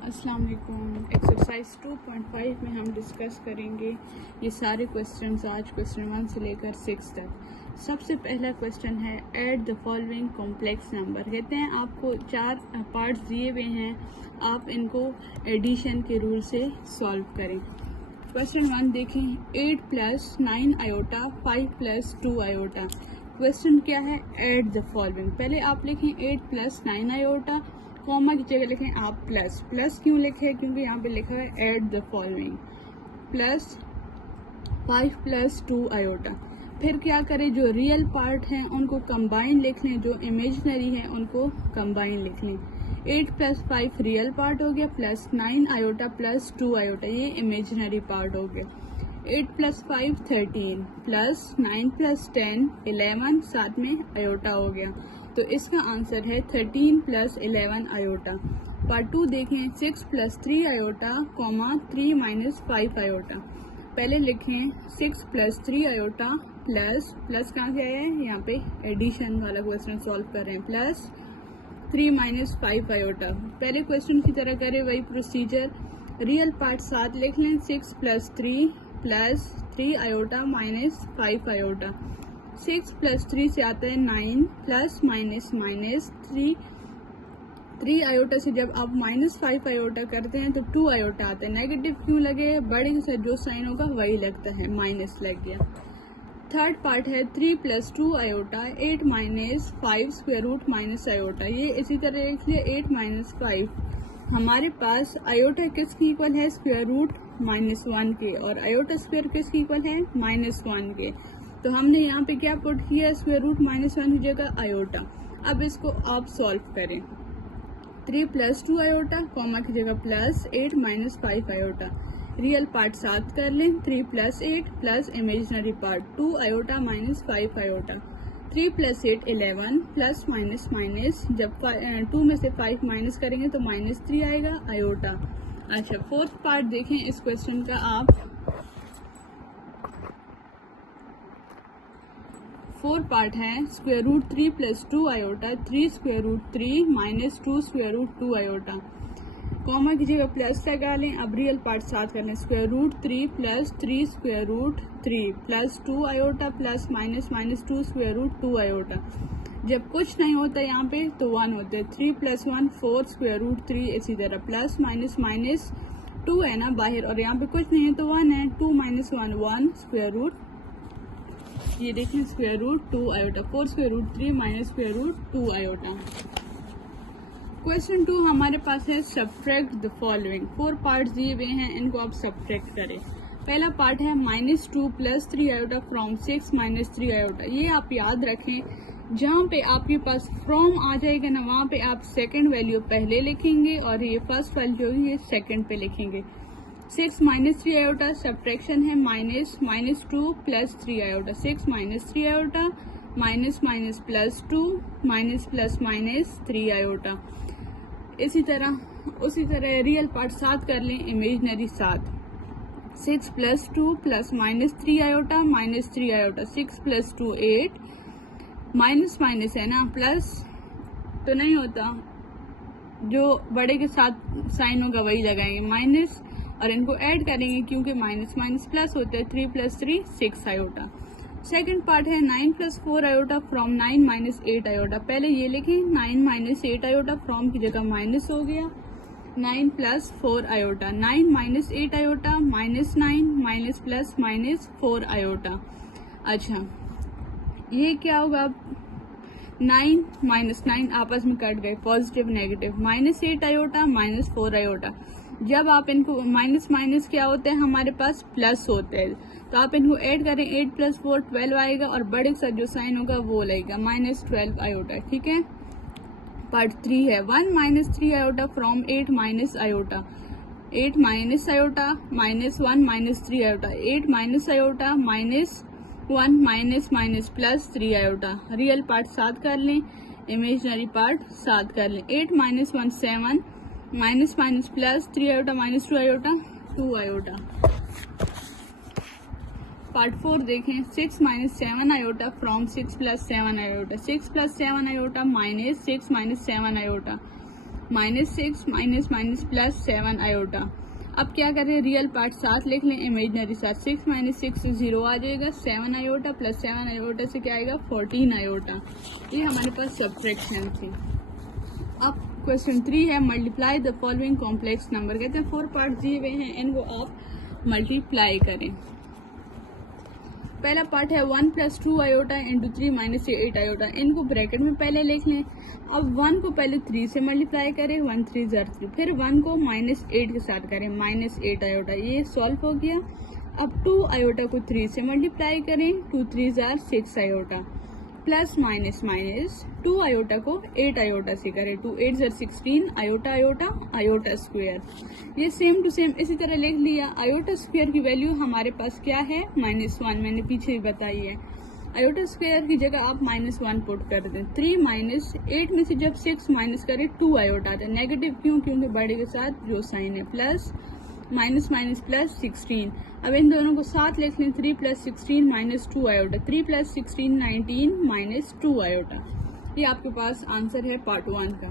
अस्सलाम वालेकुम। एक्सरसाइज 2.5 में हम डिस्कस करेंगे ये सारे क्वेश्चंस आज क्वेश्चन 1 से लेकर 6 तक। सबसे पहला क्वेश्चन है add the following complex number. कहते हैं आपको 4 पार्ट्स दिए हुए हैं, आप इनको एडिशन के रूल से सॉल्व करें। क्वेश्चन 1 देखें, 8 + 9 आयोटा 5 + 2 आयोटा। क्वेश्चन क्या है, ऐड द फॉलोइंग। पहले आप लिखें 8 + 9 आयोटा, कॉमा की जगह लिखें आप प्लस क्यों लिखे, क्योंकि यहाँ पे लिखा है add the following, plus 5 + 2 iota. फिर क्या करें, जो रियल पार्ट हैं उनको कंबाइन लिख लें, जो इमेजिनरी हैं उनको कंबाइन लिख लें। 8 + 5 रियल पार्ट हो गया, प्लस 9 आयोटा प्लस 2 आयोटा ये इमेजिनरी पार्ट हो गया। 8 + 5 13 प्लस 9 + 10 11, साथ में आयोटा हो गया, तो इसका आंसर है 13 + 11 आयोटा। पार्ट 2 देखें, 6 + 3 आयोटा, 3 - 5 आयोटा। पहले लिखें 6 + 3 आयोटा प्लस कहाँ से आया है, यहाँ पे एडिशन वाला क्वेश्चन सॉल्व कर रहे हैं, प्लस 3 - 5 आयोटा। पहले क्वेश्चन की तरह करें वही प्रोसीजर, रियल पार्ट साथ लिख लें, 6 + 3 प्लस 3 आयोटा माइनस 5 आयोटा। 6 + 3 से आता है 9 प्लस माइनस 3 आयोटा से जब आप -5 आयोटा करते हैं तो 2 आयोटा आता है। नेगेटिव क्यों लगे, बड़े के साथ जो साइन होगा वही लगता है, माइनस लग गया। थर्ड पार्ट है 3 + 2 iota 8 - 5 square root minus iota. ये इसी तरह लिख लिया 8 - 5। हमारे पास आयोटा किसकी इक्वल है, स्क्वायर रूट -1 के, और आयोटा स्क्वायर किसकी इक्वल है, -1 के। तो हमने यहाँ पे क्या पुट किया, स्क्वायर रूट -1 की जगह आयोटा। अब इसको आप सॉल्व करें, 3 + 2 आयोटा, कॉमा की जगह प्लस 8 - 5 आयोटा। रियल पार्ट साथ कर लें, 3 + 8 plus imaginary part 2 iota minus 5 iota. 3 + 8 11 plus minus, जब 2 में से 5 माइनस करेंगे तो -3 आएगा आयोटा। अच्छा, फोर्थ पार्ट देखें इस क्वेश्चन का आप, 4 पार्ट है, square root 3 + 2 iota 3 square root 3 minus 2 square root 2 iota. Comma की जगह प्लस लगा लें। अब रियल पार्ट साथ कर लें, square root 3 plus 3 square root 3 plus 2 iota plus minus 2 square root 2 iota. जब कुछ नहीं होता यहाँ पे तो 1 होते हैं, 3 + 1 4 स्क्वायर रूट 3, इसी तरह प्लस माइनस 2 है ना बाहर, और यहाँ पे कुछ नहीं है तो 1 है, 2 - 1 1 स्क्वायर रूट, ये देखें square root 2 iota, 4 square root 3 minus square root 2 iota. Question 2 हमारे पास है सब्ट्रैक्ट द फॉलोइंग। 4 पार्ट्स दिए हुए हैं, इनको आप सब्ट्रैक्ट करें। पहला पार्ट है -2 + 3 आयोटा फ्रॉम 6 - 3 आयोटा। ये आप याद रखें, जहाँ पे आपके पास फ्रॉम आ जाएगा ना, वहाँ पे आप सेकंड वैल्यू पहले लिखेंगे और ये फर्स्ट वैल्यू होगी ये सेकंड पे लिखेंगे। 6 - 3 आयोटा सब्ट्रैक्शन है, -2 + 3 iota, 6 - 3 iota minus +2 minus 3 iota. उसी तरह रियल पार्ट साथ कर लें, इमेजिनरी साथ, 6 + 2 प्लस -3 आयोटा -3 आयोटा, 6 + 2 8, माइनस है ना, प्लस तो नहीं होता, जो बड़े के साथ साइन होगा वही लगाएंगे माइनस, और इनको ऐड करेंगे क्योंकि माइनस प्लस होता है, 3 + 3 6 आयोटा। सेकंड पार्ट है 9 + 4 आयोटा फ्रॉम 9 - 8 आयोटा। पहले ये लिखें 9 - 8 आयोटा, फ्रॉम की जगह माइनस हो गया, 9 + 4 आयोटा, 9 - 8 आयोटा -9 प्लस -4 आयोटा। अच्छा, ये क्या होगा, अब 9 - 9 आपस में कट गए, पॉजिटिव नेगेटिव, -8 आयोटा -4 आयोटा। जब आप इनको माइनस क्या होता है हमारे पास, प्लस होते हैं, तो आप इनको ऐड करें, 8 + 4 12 आएगा, और बड़े के साथ जो साइन होगा वो लगेगा -12 आयोटा। ठीक है, पार्ट 3 है 1 - 3 iota from 8 - iota, 8 minus iota -1 - 3 iota, 8 - iota -1 minus +3 iota. Real part साथ कर लें, इमेजिनरी पार्ट साथ कर लें, 8 - 1 7 minus +3 iota -2 iota 2 iota. Part 4 देखें, 6 - 7 iota from 6 + 7 iota, 6 + 7 iota -6 - 7 iota. -6 minus minus plus 7 iota. अब क्या करें, रियल पार्ट साथ लिख लें, इमेजनरी साथ। 6 माइनस 6 से 0 आ जाएगा, 7 आयोटा प्लस 7 आयोटा से क्या आएगा 14 आयोटा। ये हमारे पास सब्ट्रैक्शन थी। अब क्वेश्चन 3 है, multiply the following complex number. कहते हैं 4 पार्ट दिए हुए हैं, इनको आप मल्टीप्लाई करें। पहला पार्ट है 1 plus 2 iota into 3 minus 8 iota. इनको ब्रैकेट में पहले लिख लें। अब 1 को पहले 3 से मल्टीप्लाई करें, 1 3 ज़ार 3, फिर 1 को -8 के साथ करें, -8 आयोटा। ये सॉल्व हो गया। अब 2 आयोटा को 3 से मल्टीप्लाई करें, 2 3 ज़ार 6 iota, plus minus minus 2 iota को 8 आयोटा से करें, 2 8 ज़ार 16 आयोटा आयोटा आयोटा स्क्वायर। ये सेम टू सेम इसी तरह लिख लिया। आयोटा स्क्वायर की वैल्यू हमारे पास क्या है -1, मैंने पीछे ही बताई है। आयोटा स्क्वायर की जगह आप -1 पुट कर दें। 3 माइनस 8 में से जब 6 माइनस करें 2 आयोटा आता है। नेगेटिव क्यों, क्योंकि बड़े के साथ जो साइन है, प्लस माइनस माइनस प्लस 16। अब इन दोनों को साथ लिख लें, 3 plus 16 minus 2 iota, 3 plus 16 19 minus 2 iota. ये आपके पास आंसर है पार्ट 1 का।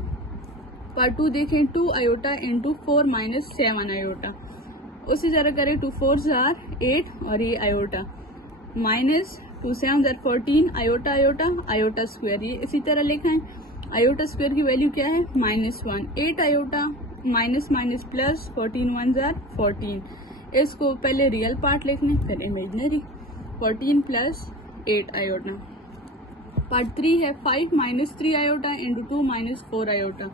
पार्ट 2 देखें, 2 आयोटा इंटू 4 माइनस 7 आयोटा। उसी तरह करें, 2 4 ज़ार 8 और ये आयोटा, माइनस 2 7 ज़ार 14 आयोटा आयोटा आयोटा स्क्वायर। ये इसी तरह लिखें। आयोटा स्क्वायर की वैल्यू क्या है -1, 8 आयोटा माइनस माइनस प्लस 14 1 ज़ार 14। इसको पहले रियल पार्ट लिख लें, फिर इमेजनरी। 14 plus 8 iota. पार्ट 3 है 5 minus 3 iota into 2 minus 4 iota.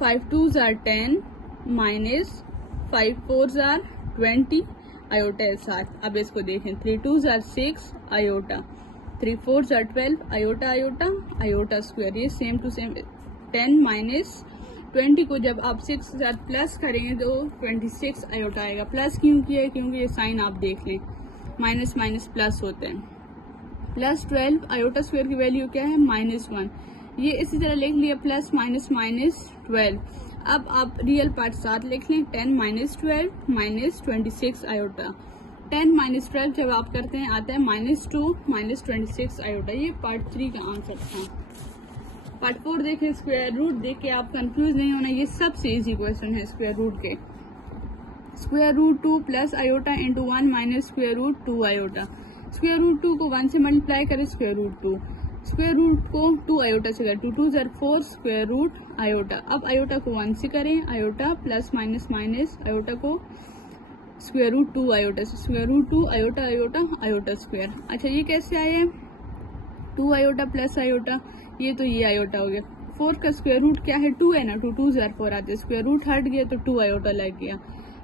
5 2 ज़ार 10 माइनस 5 4 ज़ार 20 आयोटा है 7। अब इसको देखें, 3 2 ज़ार 6 आयोटा, 3 4 ज़ार 12 आयोटा आयोटा आयोटा स्क्वायर। ये सेम टू सेम 10 माइनस 20 को जब आप 6 के साथ प्लस करेंगे तो 26 आयोटा आएगा। प्लस क्यों किया है, क्योंकि ये साइन आप देख लें, माइनस माइनस प्लस होते हैं। प्लस 12 आयोटा स्क्वायर की वैल्यू क्या है -1। ये इसी तरह लिख लिया, प्लस माइनस माइनस 12। अब आप रियल पार्ट साथ लिख लें, 10 माइनस 12 माइनस 26 आयोटा। 10 माइनस 12 जब आप करते हैं आता है -2 माइनस 26 आयोटा। ये पार्ट 3 का आंसर था। पार्ट 4 देखें, स्क्वायर रूट देख के आप कंफ्यूज नहीं होना, ये सबसे इजी क्वेश्चन है स्क्वायर रूट के। Square root 2 plus iota into 1 minus square root 2 iota. Square root 2 को 1 से मल्टीप्लाई करें, स्क्वायर रूट 2। स्क्वायर रूट को 2 आयोटा से करें, 2 2 ज़ार 4 स्क्वायर रूट आयोटा। अब आयोटा को 1 से करें, iota plus minus minus iota को स्क्वायर रूट 2 आयोटा से, square root 2 iota iota iota square. अच्छा, ये कैसे आया, 2 आयोटा प्लस आयोटा, ये तो ये आयोटा हो गया। 4 का स्क्वायर रूट क्या है 2 है ना, 2 2 ज़ार 4 आते, स्क्वायर रूट हट गया तो 2 आयोटा लग गया,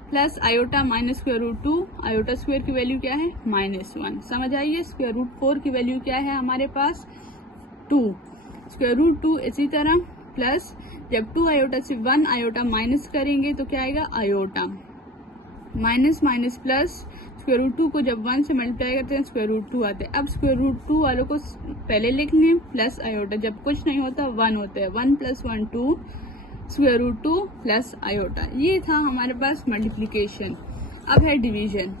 plus iota minus square root 2 iota square की वैल्यू क्या है -1। समझ आइए। स्क्वायर रूट 4 की वैल्यू क्या है हमारे पास 2, स्क्वायर रूट 2 इसी तरह, प्लस जब 2 आयोटा से 1 आयोटा माइनस करेंगे तो क्या आएगा iota, minus minus plus square root 2 को जब 1 से मल्टीप्लाई करते हैं स्क्वायर रूट 2 आते हैं। अब स्क्वायर रूट 2 वालों को पहले लिख लें, प्लस आयोटा, जब कुछ नहीं होता 1 होता है, 1 + 1 2 स्क्वायर रूट 2 प्लस आयोटा। ये था हमारे पास मल्टीप्लीकेशन। अब है डिवीजन।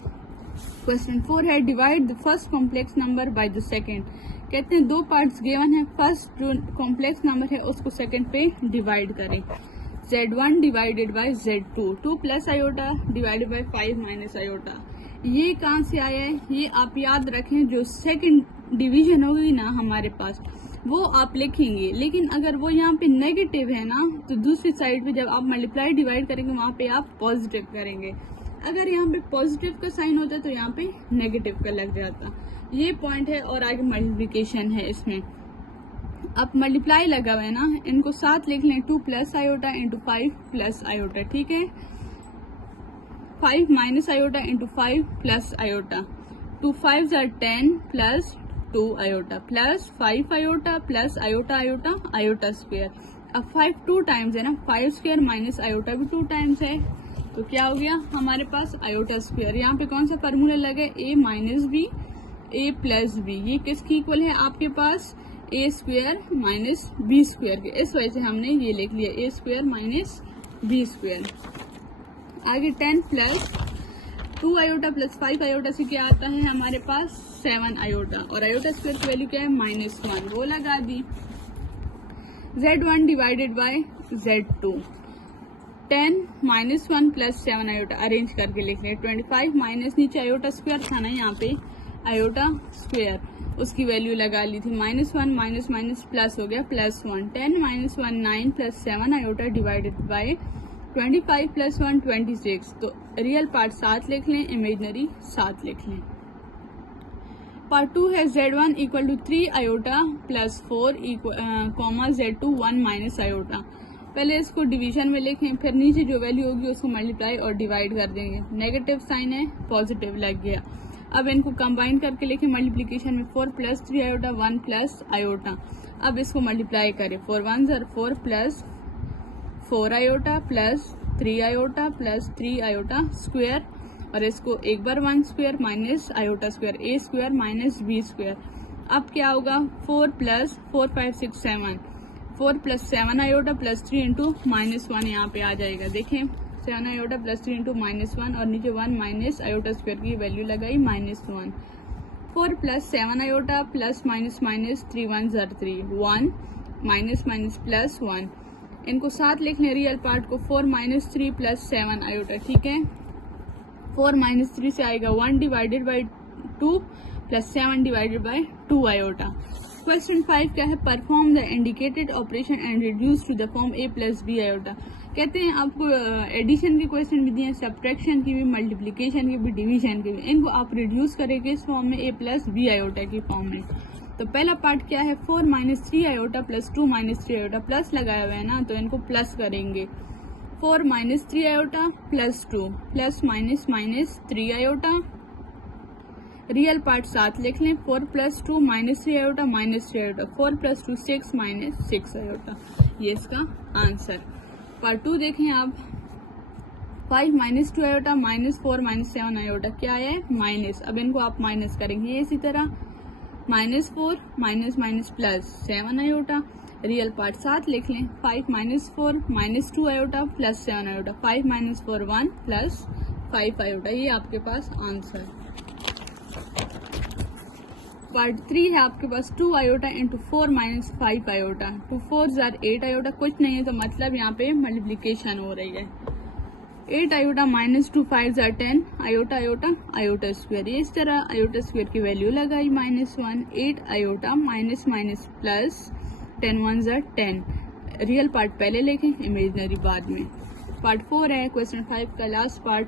क्वेश्चन 4 है, divide the first complex number by the second. कहते हैं 2 पार्ट्स गिवन है, फर्स्ट जो कॉम्प्लेक्स नंबर है उसको सेकेंड पे डिवाइड करें। Z1 divided by Z2, 2 plus iota divided by 5 minus iota. ये कहाँ से आया है, ये आप याद रखें, जो सेकंड डिवीजन होगी ना हमारे पास वो आप लिखेंगे, लेकिन अगर वो यहाँ पे नेगेटिव है ना तो दूसरी साइड पे जब आप मल्टीप्लाई डिवाइड करेंगे वहाँ पे आप पॉजिटिव करेंगे। अगर यहाँ पे पॉजिटिव का साइन होता है तो यहाँ पे नेगेटिव का लग जाता। ये पॉइंट है और आगे मल्टीप्लिकेशन है इसमें। अब मल्टीप्लाई लगा हुआ है ना, इनको साथ लिख लें, 2 plus iota into 5 plus iota, ठीक है। 5 minus iota into 5 plus iota, 2 5 ज़ार 10 plus 2 iota plus 5 iota plus iota iota iota square. अब 5 2 टाइम्स है ना, 5 स्क्वायर माइनस आयोटा भी 2 टाइम्स है, तो क्या हो गया हमारे पास आयोटा स्क्वायर। यहाँ पे कौन सा फार्मूला लगे, a minus b a plus b, ये किसकी इक्वल है आपके पास a square minus b square के। इस वजह से हमने ये लिख लिया a square minus b square. आगे 10 प्लस 2 आयोटा प्लस 5 आयोटा से क्या आता है हमारे पास 7 आयोटा, और आयोटा स्क्वायर की वैल्यू क्या है -1, वो लगा दी। Z1 divided by Z2। 10 -1 + 7 iota arrange करके लिख लें। 25 माइनस नीचे आयोटा स्क्वायर था ना, यहाँ पे आयोटा स्क्वायर, उसकी वैल्यू लगा ली थी। -1 माइनस माइनस प्लस हो गया +1। 10 - 1 9 + 7 आयोटा डिवाइडेड बाय 25 + 1 26। तो रियल पार्ट 7 लिख लें, इमेजनरी 7 लिख लें। पार्ट 2 है Z1 = 3 iota + 4 Z2 1 minus iota. पहले इसको डिवीजन में लिखें, फिर नीचे जो वैल्यू होगी उसको मल्टीप्लाई और डिवाइड कर देंगे। नेगेटिव साइन है, पॉजिटिव लग गया। अब इनको कंबाइन करके लिखें मल्टीप्लिकेशन में, 4 + 3 आयोटा 1 + आयोटा। अब इसको मल्टीप्लाई करें, 4 1 ज़र 4 + 4 आयोटा + 3 आयोटा + 3 आयोटा स्क्वायर, और इसको एक बार 1 square minus iota square, a square minus b square. अब क्या होगा, 4 + 4 5 6 7, 4 + 7 आयोटा + 3 इंटू -1 यहाँ पे आ जाएगा। देखें 7 आयोटा + 3 इंटू -1 और नीचे 1 माइनस आयोटा स्क्वायर की वैल्यू लगाई -1। 4 + 7 आयोटा प्लस माइनस माइनस 3 1 ज़र 3 1 माइनस माइनस +1। इनको साथ लिख लें रियल पार्ट को, 4 - 3 + 7 आयोटा। ठीक है, 4 - 3 से आएगा 1 divided by 2 + 7 divided by 2 iota. Question 5 क्या है, perform the indicated operation and reduce to the form a + b iota. कहते हैं आपको एडिशन के क्वेश्चन भी दिए, सब्ट्रैक्शन की भी, मल्टीप्लिकेशन की भी, डिवीजन की भी। इनको आप रिड्यूस करेंगे इस फॉर्म में, a + b आयोटा की फॉर्म में। तो पहला पार्ट क्या है, 4 - 3 आयोटा + 2 - 3 आयोटा, प्लस लगाया हुआ है ना, तो इनको प्लस करेंगे। 4 - 3 iota + 2 plus minus minus 3 iota. Real part 7 लिख लें, 4 + 2 - 3 आयोटा -3 आयोटा, 4 + 2 6 - 6 आयोटा। ये इसका आंसर। पार्ट 2 देखें आप, 5 - 2 आयोटा -4 - 7 आयोटा, क्या है माइनस। अब इनको आप माइनस करेंगे इसी तरह, -4 minus minus +7 iota. Real part 7 लिख लें, 5 - 4 - 2 आयोटा +7 आयोटा, 5 - 4 1 + 5 आयोटा। ये आपके पास आंसर। पार्ट 3 है आपके पास, 2 आयोटा इंटू 4 - 5 आयोटा, 2 4 ज़र 8 आयोटा, कुछ नहीं है तो मतलब यहाँ पे मल्टीप्लिकेशन हो रही है। 8 आयोटा -2 5 ज़र 10 आयोटा आयोटा आयोटा स्क्वायर। ये इस तरह आयोटा स्क्वायर की वैल्यू लगाई -1। 8 आयोटा माइनस माइनस प्लस 10 1 ज़र 10। रियल पार्ट पहले लिखें, इमेजनरी बाद में। पार्ट 4 है क्वेश्चन 5 का last part,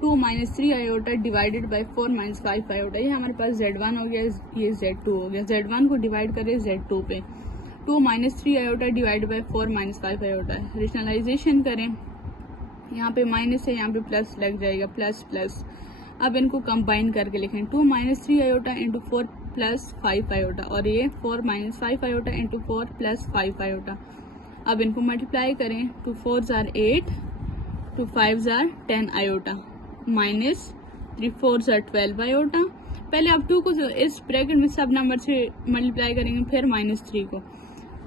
2 - 3 iota divided by 4 - 5 iota. ये हमारे पास Z1 हो गया, ये Z2 हो गया। Z1 को डिवाइड करें Z2 पे, 2 - 3 iota divide by 4 - 5 iota. Rationalization करें, यहाँ पे माइनस है, यहाँ पे प्लस लग जाएगा, प्लस प्लस। अब इनको कंबाइन करके लिखें, 2 - 3 आयोटा इंटू 4 + 5 आयोटा, और ये 4 - 5 आयोटा इंटू 4 + 5 आयोटा। अब इनको मल्टीप्लाई करें, 2 4 ज़र 8, 2 5 ज़र 10 आयोटा, माइनस 3 4 ज़र 12 आयोटा। पहले आप 2 को इस ब्रैकेट में सब नंबर से मल्टीप्लाई करेंगे, फिर -3 को,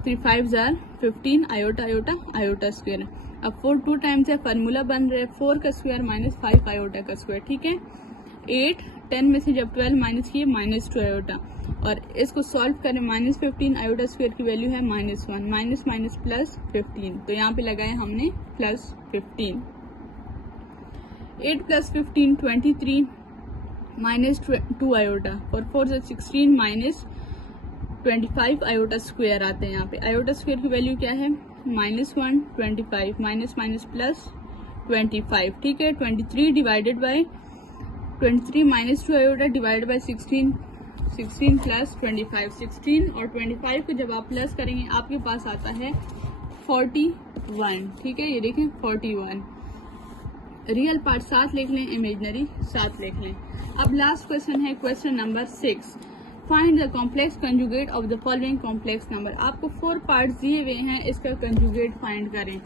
3 5 ज़र 15 आयोटा आयोटा आयोटा स्क्वायर। अब 4 2 टाइम्स है, फार्मूला बन रहा है 4 का स्क्वायर -5 आयोटा का स्क्वायर। ठीक है, 8 10 में से जब 12 माइनस किए -2 आयोटा, और इसको सॉल्व करें, -15 आयोटा स्क्वायर की वैल्यू है -1, माइनस माइनस +15, तो यहाँ पे लगाए हमने +15। 8 + 15 23 -2 आयोटा, और 4 ज़र 16 -25 आयोटा स्क्वायर आते हैं। यहाँ पे आयोटा स्क्वायर की वैल्यू क्या है, -1 25 माइनस माइनस +25। ठीक है, 23 divided by 23 -2 iota divide bye 16, 16 + 25, 16 और 25 को जब आप प्लस करेंगे आपके पास आता है 41। ठीक है, ये देखें 41। रियल पार्ट 7 लिख लें, इमेजनरी 7 लिख लें। अब लास्ट क्वेश्चन है question number 6, find the complex conjugate of the following complex number. आपको 4 पार्ट्स दिए हुए हैं, इसका कंजुगेट फाइंड करें।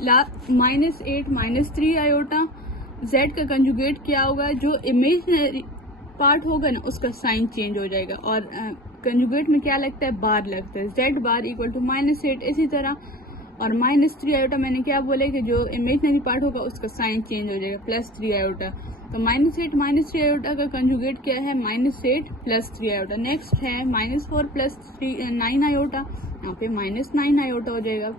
-8 -3 आयोटा, z का कंजुगेट क्या होगा, जो इमेजनरी पार्ट होगा ना उसका साइन चेंज हो जाएगा, और कंजुगेट में क्या लगता है, बार लगता है, z बार इक्वल टू -8 इसी तरह। और -3 आयोटा मैंने क्या बोला कि जो इमेजनरी पार्ट होगा उसका साइन चेंज हो जाएगा, +3 आयोटा। तो -8 -3 आयोटा का कंजुगेट क्या है, -8 + 3 आयोटा। नेक्स्ट है -4 + 9 आयोटा, यहाँ पे -9 आयोटा हो जाएगा,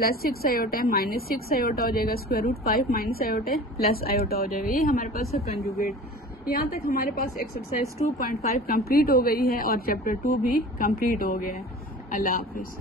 +6 आयोटा है, -6 आयोटा हो जाएगा, √5 माइनस आयोटा है, प्लस आयोटा हो जाएगा। ये हमारे पास है कंजुगेट। यहाँ तक हमारे पास एक्सरसाइज 2.5 कंप्लीट हो गई है और चैप्टर 2 भी कंप्लीट हो गया है। अल्लाह हाफिज़।